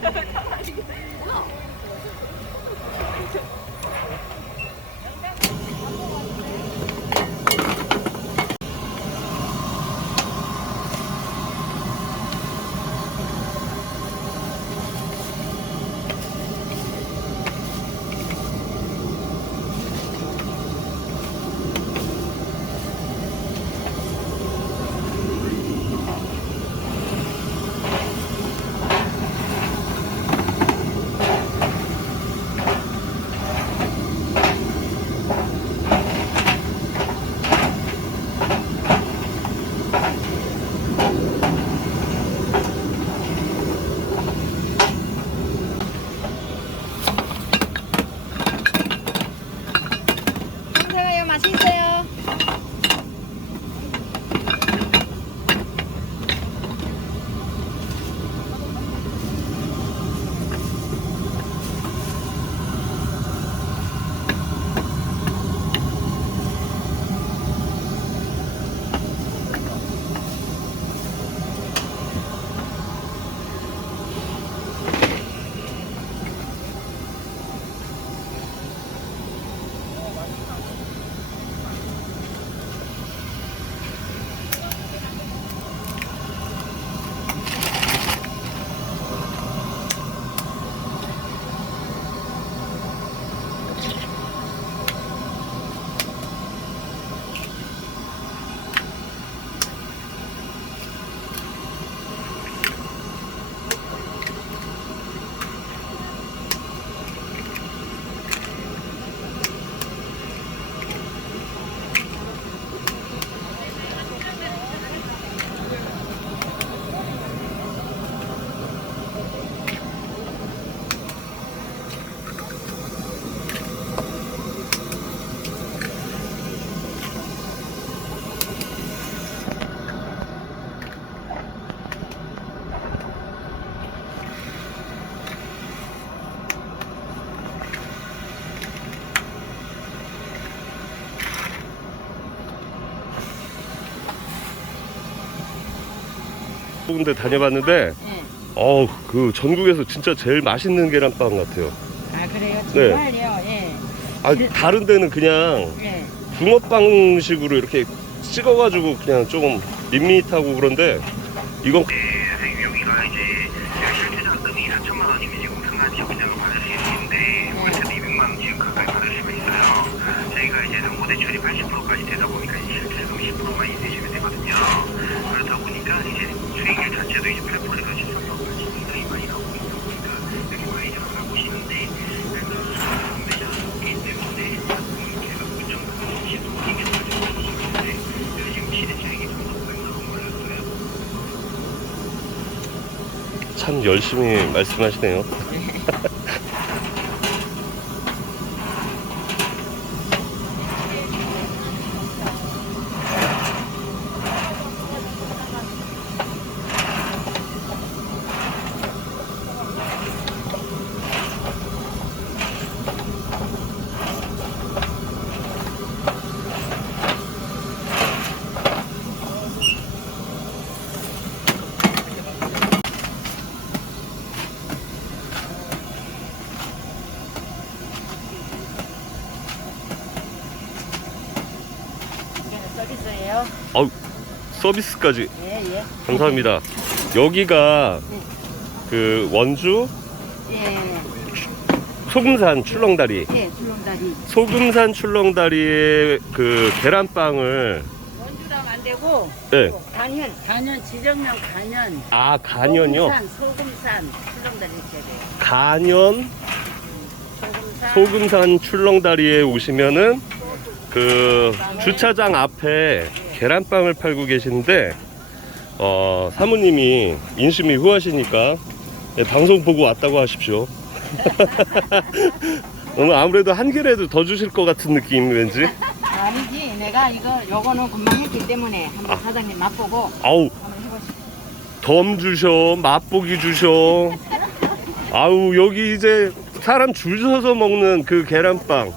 哈哈哈哈哈！ 군데 다녀봤는데 네. 어우 그 전국에서 진짜 제일 맛있는 계란빵 같아요. 아 그래요? 네. 정말요? 예. 아 다른 데는 그냥 예. 붕어빵식으로 이렇게 찍어가지고 그냥 조금 밋밋하고 그런데 이건 네, 여기가 이제 실제 잔금이 4천만 원이면 지금 상한 지역장을 받을 수 있는데 월세도 200만 원 지금 가까이 받을 수가 있어요. 저희가 이제 상호 대출이 80%까지 되다 보니까 이제 실제금 10%만 내시면 되거든요. 그렇다 보니까 이제 수익률 자체도 이제 8%에서 13%까지 굉장히 많이 나오고 있다 보니까 여기 많이 들어가고 계시는데 그래서 매장이기 때문에 제가 무정 시도 이겨가지고 있는데 지금 시대장이 3,500만 원 올랐어요. 참 열심히 말씀하시네요. 서비스예요. 아우 서비스까지 예, 예. 감사합니다. 여기가 그 원주 예. 소금산 출렁다리 예, 줄넘다리. 소금산 출렁다리의 그 계란빵을 원주랑 안 되고 네. 단현, 단현 지정명 단현. 아 간연요 소금산, 소금산 출렁다리 이렇게 돼요. 간연 소금산. 소금산 출렁다리에 오시면은 그 주차장 앞에 계란빵을 팔고 계시는데 어 사모님이 인심이 후하시니까 네, 방송 보고 왔다고 하십시오. 오늘 아무래도 한 개라도 더 주실 것 같은 느낌 왠지 아니지, 내가 이거 요거는 금방 했기 때문에 한번 아. 사장님 맛보고 아우 한번 해보시죠. 덤 주셔 맛보기 주셔 아우 여기 이제 사람 줄 서서 먹는 그 계란빵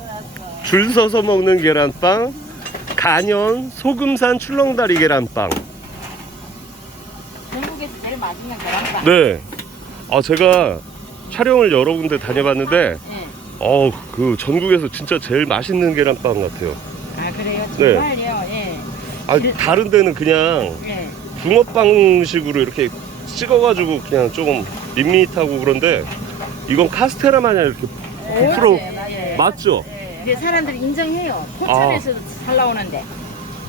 줄 서서 먹는 계란빵 간연 소금산 출렁다리 계란빵 전국에서 제일 맛있는 계란빵. 네. 아 제가 촬영을 여러 군데 다녀봤는데 예. 어그 전국에서 진짜 제일 맛있는 계란빵 같아요. 아 그래요? 네. 정말요? 예. 아 다른 데는 그냥 예. 붕어빵식으로 이렇게 찍어가지고 그냥 조금 밋밋하고 그런데 이건 카스테라 마냥 이렇게 부풀어 예. 맞죠? 근데 사람들이 인정해요. 포천에서도 잘 나오는데.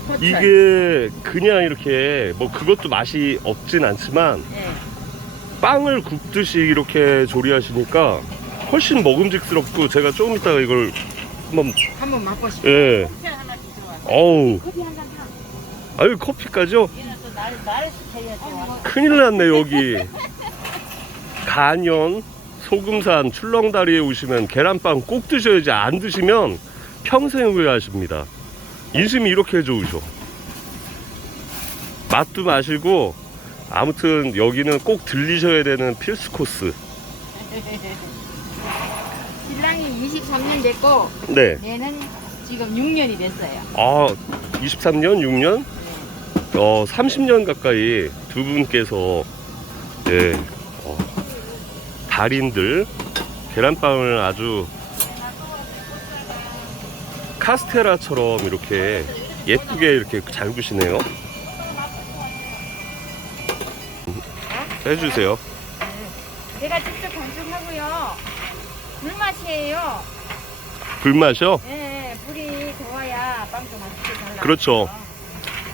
포천. 이게 그냥 이렇게 뭐 그것도 맛이 없진 않지만 예. 빵을 굽듯이 이렇게 조리하시니까 훨씬 먹음직스럽고 제가 조금 이따가 이걸 한번 한번 맛보시고. 예 커피. 어우 커피 한잔 사. 아유 커피까지요? 얘는 또 날, 나를 시켜야지. 큰일 났네 여기 간현 소금산 출렁다리에 오시면 계란빵 꼭 드셔야지 안 드시면 평생 후회하십니다. 인심이 이렇게 좋으셔. 맛도 마시고 아무튼 여기는 꼭 들리셔야 되는 필수 코스. 신랑이 23년 됐고, 네. 얘는 지금 6년이 됐어요. 아 23년 6년? 어 30년 가까이 두 분께서 예 어, 달인들 계란빵을 아주 카스테라처럼 이렇게 예쁘게 이렇게 잘 구시네요. 해주세요. 제가 직접 건축하고요. 불맛이에요. 불맛이요? 예, 불이 좋아야 빵도 맛있게 잘 나와요. 그렇죠.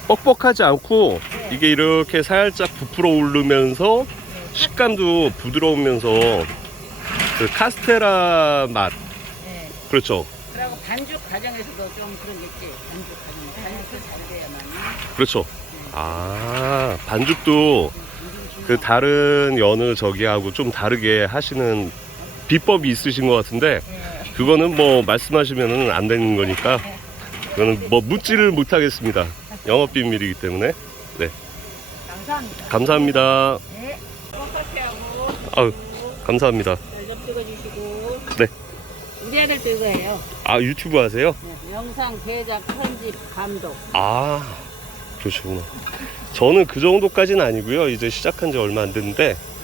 뻑뻑하지 않고 이게 이렇게 살짝 부풀어 오르면서 식감도 부드러우면서 그 카스테라 맛 예. 그렇죠. 그리고 반죽 과정에서도 좀 그런 게 있지. 반죽 과정. 반죽도 잘 돼야만. 그렇죠. 아 반죽도 그 다른 여느 저기하고 좀 다르게 하시는 비법이 있으신 것 같은데 예. 그거는 뭐 말씀하시면은 안 되는 거니까 그거는 뭐 묻지를 못하겠습니다. 영업 비밀이기 때문에 감사합니다. 감사합니다. 아유 감사합니다. 좀 찍어주시고. 네. 우리 아들 도 이거예요. 아 유튜브 하세요? 네, 영상 제작 편집 감독. 아 그러시구나. 저는 그 정도까지는 아니고요. 이제 시작한 지 얼마 안 됐는데